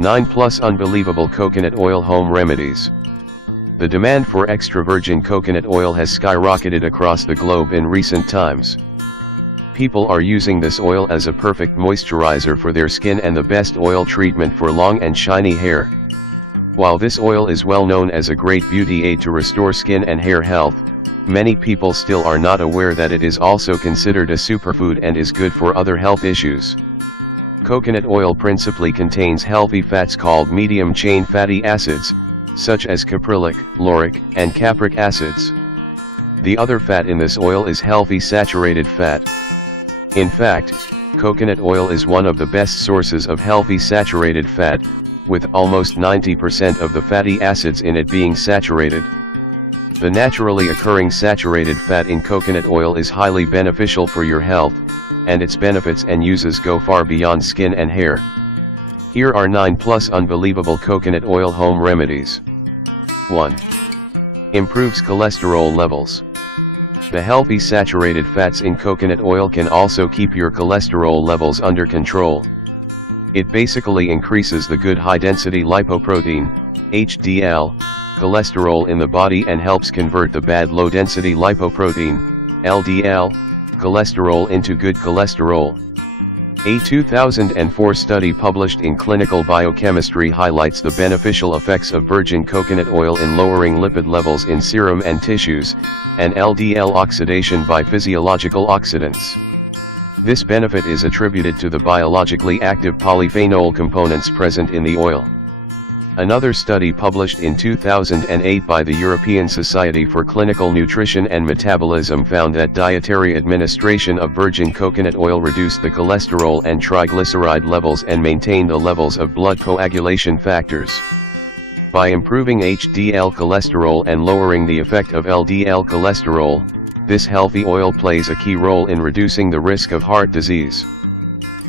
9 Plus Unbelievable Coconut Oil Home Remedies. The demand for extra virgin coconut oil has skyrocketed across the globe in recent times. People are using this oil as a perfect moisturizer for their skin and the best oil treatment for long and shiny hair. While this oil is well known as a great beauty aid to restore skin and hair health, many people still are not aware that it is also considered a superfood and is good for other health issues. Coconut oil principally contains healthy fats called medium-chain fatty acids, such as caprylic, lauric, and capric acids. The other fat in this oil is healthy saturated fat. In fact, coconut oil is one of the best sources of healthy saturated fat, with almost 90% of the fatty acids in it being saturated. The naturally occurring saturated fat in coconut oil is highly beneficial for your health, and its benefits and uses go far beyond skin and hair. Here are 9 plus unbelievable coconut oil home remedies. 1. Improves cholesterol levels. The healthy saturated fats in coconut oil can also keep your cholesterol levels under control. It basically increases the good high-density lipoprotein, HDL, cholesterol in the body and helps convert the bad low-density lipoprotein, LDL, cholesterol into good cholesterol. A 2004 study published in Clinical Biochemistry highlights the beneficial effects of virgin coconut oil in lowering lipid levels in serum and tissues, and LDL oxidation by physiological oxidants. This benefit is attributed to the biologically active polyphenol components present in the oil. Another study published in 2008 by the European Society for Clinical Nutrition and Metabolism found that dietary administration of virgin coconut oil reduced the cholesterol and triglyceride levels and maintained the levels of blood coagulation factors. By improving HDL cholesterol and lowering the effect of LDL cholesterol, this healthy oil plays a key role in reducing the risk of heart disease.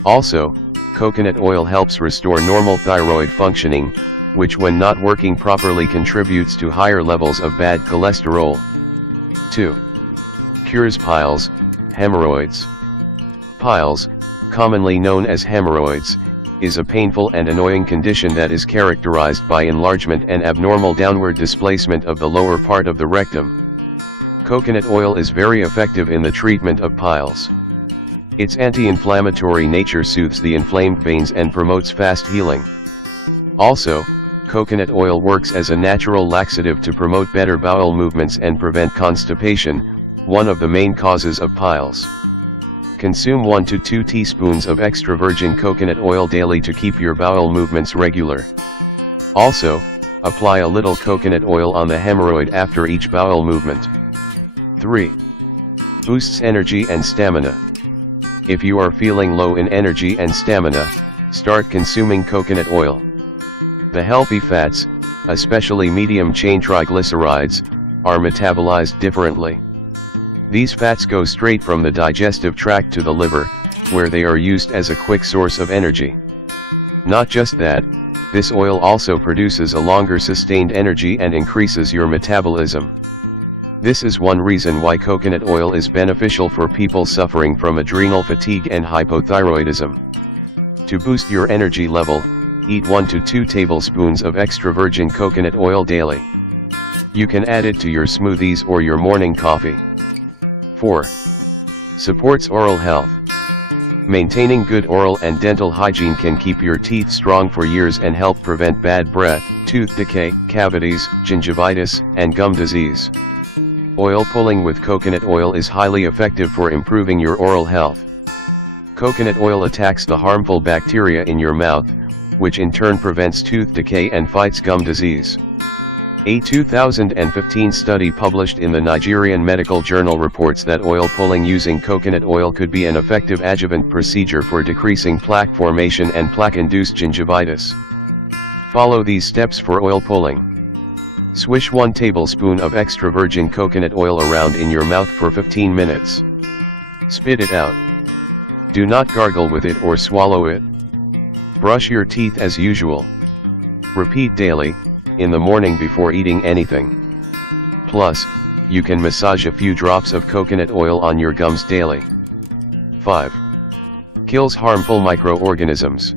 Also, coconut oil helps restore normal thyroid functioning, which when not working properly contributes to higher levels of bad cholesterol. 2. Cures piles, hemorrhoids. Piles, commonly known as hemorrhoids, is a painful and annoying condition that is characterized by enlargement and abnormal downward displacement of the lower part of the rectum. Coconut oil is very effective in the treatment of piles. Its anti-inflammatory nature soothes the inflamed veins and promotes fast healing. Also, coconut oil works as a natural laxative to promote better bowel movements and prevent constipation, one of the main causes of piles. Consume 1 to 2 teaspoons of extra virgin coconut oil daily to keep your bowel movements regular. Also, apply a little coconut oil on the hemorrhoid after each bowel movement. 3. Boosts energy and stamina. If you are feeling low in energy and stamina, start consuming coconut oil. The healthy fats, especially medium-chain triglycerides, are metabolized differently. These fats go straight from the digestive tract to the liver, where they are used as a quick source of energy. Not just that, this oil also produces a longer sustained energy and increases your metabolism. This is one reason why coconut oil is beneficial for people suffering from adrenal fatigue and hypothyroidism. To boost your energy level, eat 1 to 2 tablespoons of extra virgin coconut oil daily. You can add it to your smoothies or your morning coffee. 4. Supports oral health. Maintaining good oral and dental hygiene can keep your teeth strong for years and help prevent bad breath, tooth decay, cavities, gingivitis, and gum disease. Oil pulling with coconut oil is highly effective for improving your oral health. Coconut oil attacks the harmful bacteria in your mouth, which in turn prevents tooth decay and fights gum disease. A 2015 study published in the Nigerian Medical Journal reports that oil pulling using coconut oil could be an effective adjuvant procedure for decreasing plaque formation and plaque-induced gingivitis. Follow these steps for oil pulling. Swish 1 tablespoon of extra virgin coconut oil around in your mouth for 15 minutes. Spit it out. Do not gargle with it or swallow it. Brush your teeth as usual. Repeat daily, in the morning before eating anything. Plus, you can massage a few drops of coconut oil on your gums daily. 5. Kills harmful microorganisms.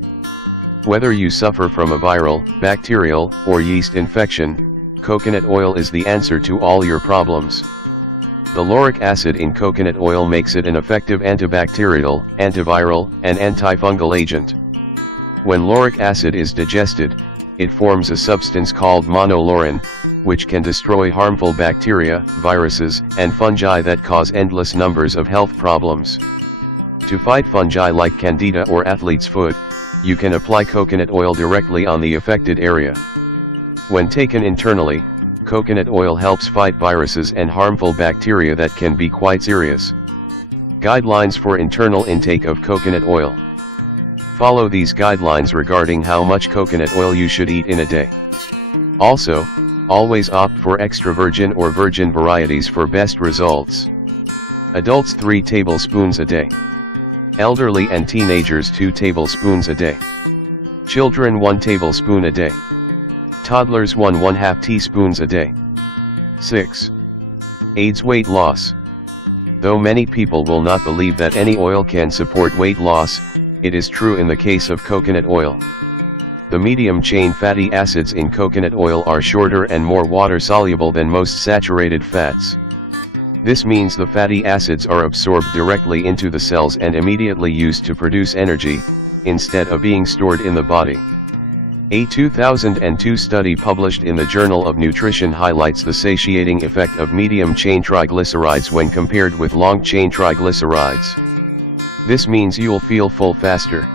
Whether you suffer from a viral, bacterial, or yeast infection, coconut oil is the answer to all your problems. The lauric acid in coconut oil makes it an effective antibacterial, antiviral, and antifungal agent. When lauric acid is digested, it forms a substance called monolaurin, which can destroy harmful bacteria, viruses, and fungi that cause endless numbers of health problems. To fight fungi like Candida or athlete's foot, you can apply coconut oil directly on the affected area. When taken internally, coconut oil helps fight viruses and harmful bacteria that can be quite serious. Guidelines for internal intake of coconut oil. Follow these guidelines regarding how much coconut oil you should eat in a day. Also, always opt for extra virgin or virgin varieties for best results. Adults 3 tablespoons a day. Elderly and teenagers 2 tablespoons a day. Children 1 tablespoon a day. Toddlers 1½ teaspoons a day. 6. Aids weight loss. Though many people will not believe that any oil can support weight loss, it is true in the case of coconut oil. The medium-chain fatty acids in coconut oil are shorter and more water-soluble than most saturated fats. This means the fatty acids are absorbed directly into the cells and immediately used to produce energy, instead of being stored in the body. A 2002 study published in the Journal of Nutrition highlights the satiating effect of medium-chain triglycerides when compared with long-chain triglycerides. This means you'll feel full faster.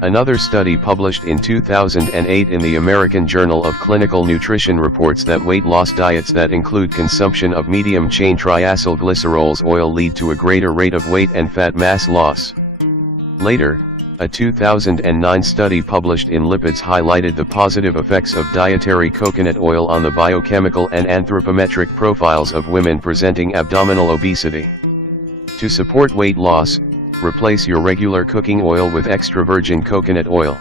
Another study published in 2008 in the American Journal of Clinical Nutrition reports that weight loss diets that include consumption of medium-chain triacylglycerols oil lead to a greater rate of weight and fat mass loss. Later, a 2009 study published in Lipids highlighted the positive effects of dietary coconut oil on the biochemical and anthropometric profiles of women presenting abdominal obesity. To support weight loss, replace your regular cooking oil with extra virgin coconut oil.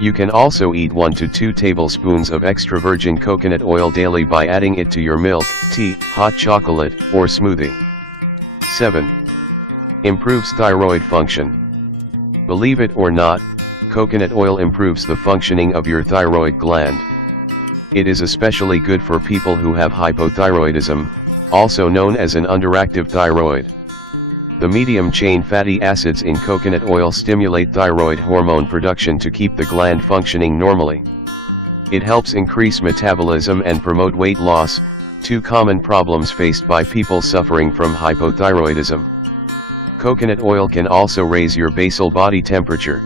You can also eat 1 to 2 tablespoons of extra virgin coconut oil daily by adding it to your milk, tea, hot chocolate, or smoothie. 7. Improves thyroid function. Believe it or not, coconut oil improves the functioning of your thyroid gland. It is especially good for people who have hypothyroidism, also known as an underactive thyroid. The medium-chain fatty acids in coconut oil stimulate thyroid hormone production to keep the gland functioning normally. It helps increase metabolism and promote weight loss, 2 common problems faced by people suffering from hypothyroidism. Coconut oil can also raise your basal body temperature.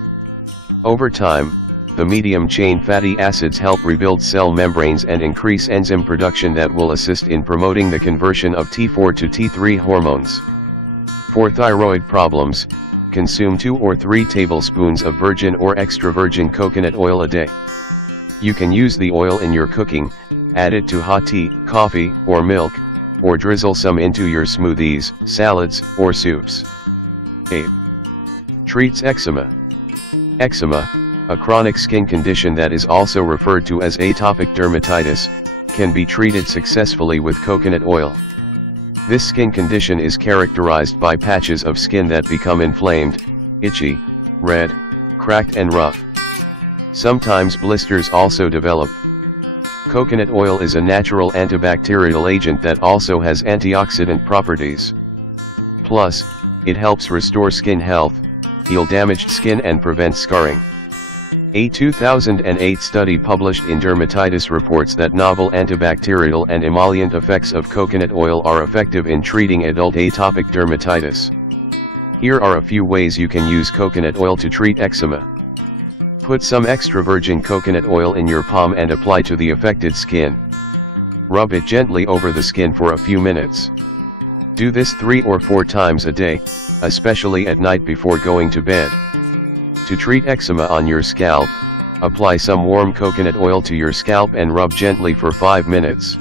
Over time, the medium-chain fatty acids help rebuild cell membranes and increase enzyme production that will assist in promoting the conversion of T4 to T3 hormones. For thyroid problems, consume 2 or 3 tablespoons of virgin or extra virgin coconut oil a day. You can use the oil in your cooking, add it to hot tea, coffee, or milk, or drizzle some into your smoothies, salads, or soups. 8. Treats eczema. Eczema, a chronic skin condition that is also referred to as atopic dermatitis, can be treated successfully with coconut oil. This skin condition is characterized by patches of skin that become inflamed, itchy, red, cracked and rough. Sometimes blisters also develop. Coconut oil is a natural antibacterial agent that also has antioxidant properties. Plus, it helps restore skin health, heal damaged skin and prevent scarring. A 2008 study published in Dermatitis reports that novel antibacterial and emollient effects of coconut oil are effective in treating adult atopic dermatitis. Here are a few ways you can use coconut oil to treat eczema. Put some extra virgin coconut oil in your palm and apply to the affected skin. Rub it gently over the skin for a few minutes. Do this 3 or 4 times a day, especially at night before going to bed. To treat eczema on your scalp, apply some warm coconut oil to your scalp and rub gently for 5 minutes.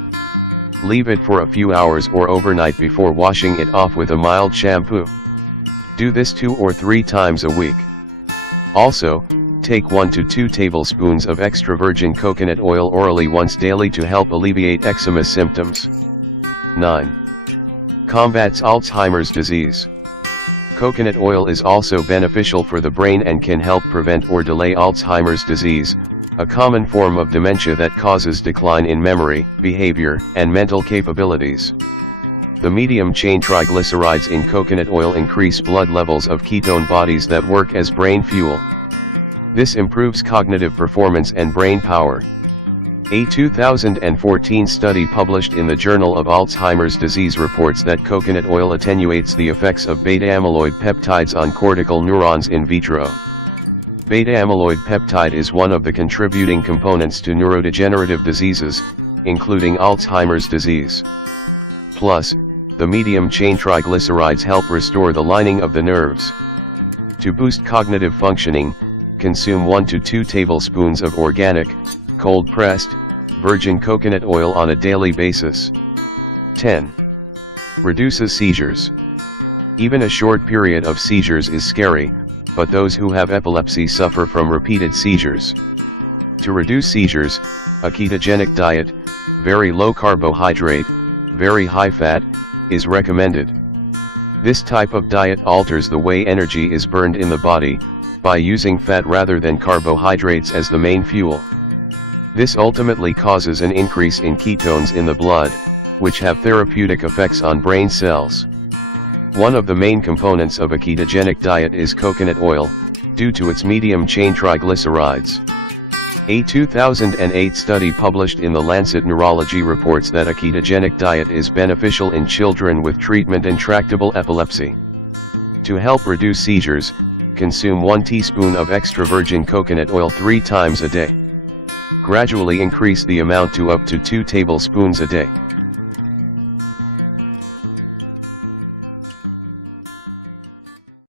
Leave it for a few hours or overnight before washing it off with a mild shampoo. Do this 2 or 3 times a week. Also, take 1 to 2 tablespoons of extra virgin coconut oil orally once daily to help alleviate eczema symptoms. 9. Combats Alzheimer's disease. Coconut oil is also beneficial for the brain and can help prevent or delay Alzheimer's disease, a common form of dementia that causes decline in memory, behavior, and mental capabilities. The medium-chain triglycerides in coconut oil increase blood levels of ketone bodies that work as brain fuel. This improves cognitive performance and brain power. A 2014 study published in the Journal of Alzheimer's Disease reports that coconut oil attenuates the effects of beta-amyloid peptides on cortical neurons in vitro. Beta-amyloid peptide is one of the contributing components to neurodegenerative diseases, including Alzheimer's disease. Plus, the medium-chain triglycerides help restore the lining of the nerves. To boost cognitive functioning, consume 1 to 2 tablespoons of organic, cold-pressed, virgin coconut oil on a daily basis. 10. Reduces seizures. Even a short period of seizures is scary, but those who have epilepsy suffer from repeated seizures. To reduce seizures, a ketogenic diet, very low carbohydrate, very high fat, is recommended. This type of diet alters the way energy is burned in the body, by using fat rather than carbohydrates as the main fuel. This ultimately causes an increase in ketones in the blood, which have therapeutic effects on brain cells. One of the main components of a ketogenic diet is coconut oil, due to its medium-chain triglycerides. A 2008 study published in The Lancet Neurology reports that a ketogenic diet is beneficial in children with treatment-intractable epilepsy. To help reduce seizures, consume 1 teaspoon of extra virgin coconut oil 3 times a day. Gradually increase the amount to up to 2 tablespoons a day.